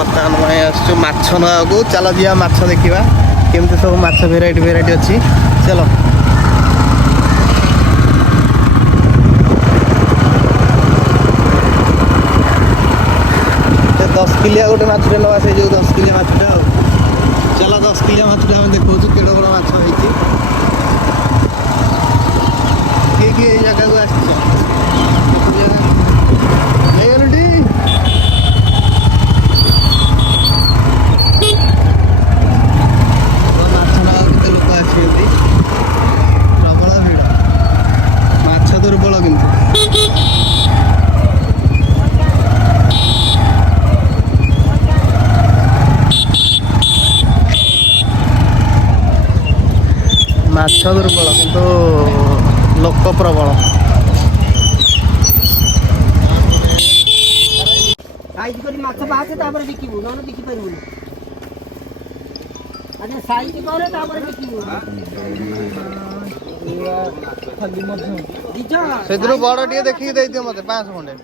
बर्तमान मैं आसु माछ नाकू चल जा माछ देखा केमती सब माछ भेराइटी भेराइटी अच्छी चलो दस किलिया गोटे मछटे लगा से जो 10 किलिया मछटे चलो 10 किलिया मछटे आम देखा केड़ बड़ माछ किए किए जगह को आस माछ दुर्बल किंतु लोक प्रबल साइज करी माछ बाछे तापर बिकिबु न बिकि परबु अरे साइज करे तापर बिकिबु खाली मध्य दिजा सेदरो बड़ टिए देखि दे दियो मते 5 खंडे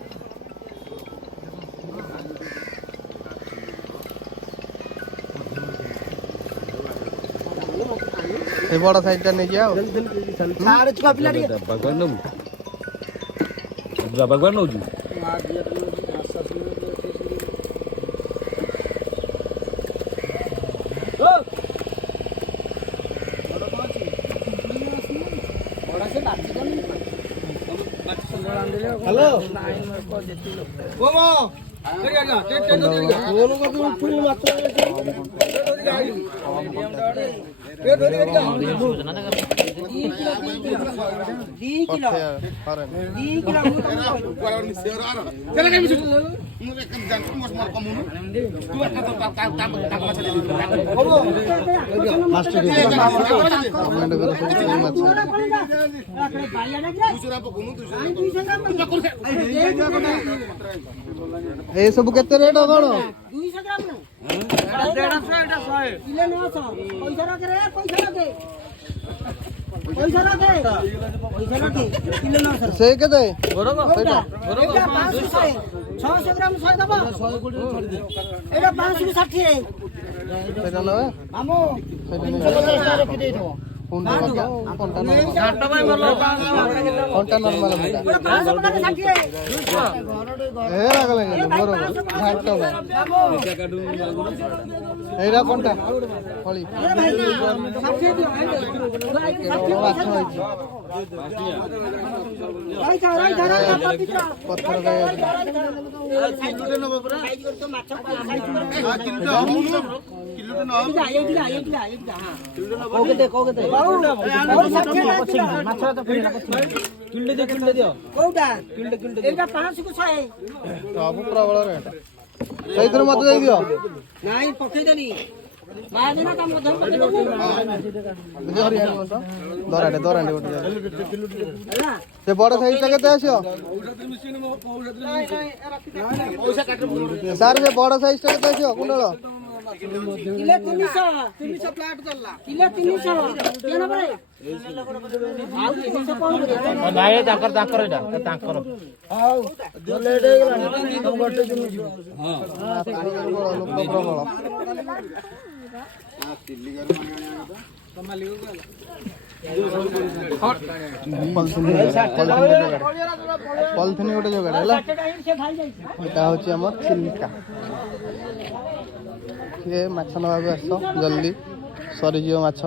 ए बड़ साइज नहीं जाओ सारे छुआ पिला टिए भगवान नु भगवान नु जी हेलो कोमो करिया जा बोलो को तुम फुल माछ ये धरी करिया 2 किलो चला के मिछु मु एक जान मस मार कमुनु तू एक काम माछ ले कोमो मास्टर कमेंट करो सब माछ दूसरा पकोनु दूसरा ए सब केते रेट कोन 200 ग्राम न 150 एटा 100 किलो 900 पैसा रखे रे पैसा रखे किलो 900 से केते एटा 600 ग्राम 100 दबा 100 कोटी छोड़ दे एटा 560 सेटा नवे मामो 350 रखि दे दो कोनटा नॉर्मल कोनटा नॉर्मल बेटा 560 ए लागले बरोबर घाट भाई एरा कोनटा फळी पत्थर सब प्रबल रेट ସେଇଥିରୁ ମତେ ଦେଇ ଦିଅ ନାଇଁ ପକେଇଦେନି ମାଦିନା ତା ମଧ୍ୟ ପକେଇଦେବୁ ଦରାଟେ ଗୋଟେ ହେଲା ସେ ବଡ ସାଇଜ ଟା କେତେ ଆସିବ ସାର୍ ସେ ବଡ ସାଇଜ ଟା କେତେ ଆସିବ କୁଣ୍ଡଳ किलो 300 प्लाट चलला किलो 300 केना बरे आउ 300 कोन नाय तांकर एटा तांकर आउ लेट हे गेला हम गटे दिन जीव हां लोक प्रबल पॉलिथिन गोटे जगह है एटा होची हमर चिलिका ये माछ नवा आस जल्दी सरी जियो माछ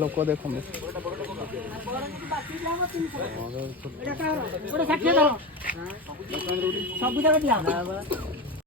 लोक देख सब जगह दिया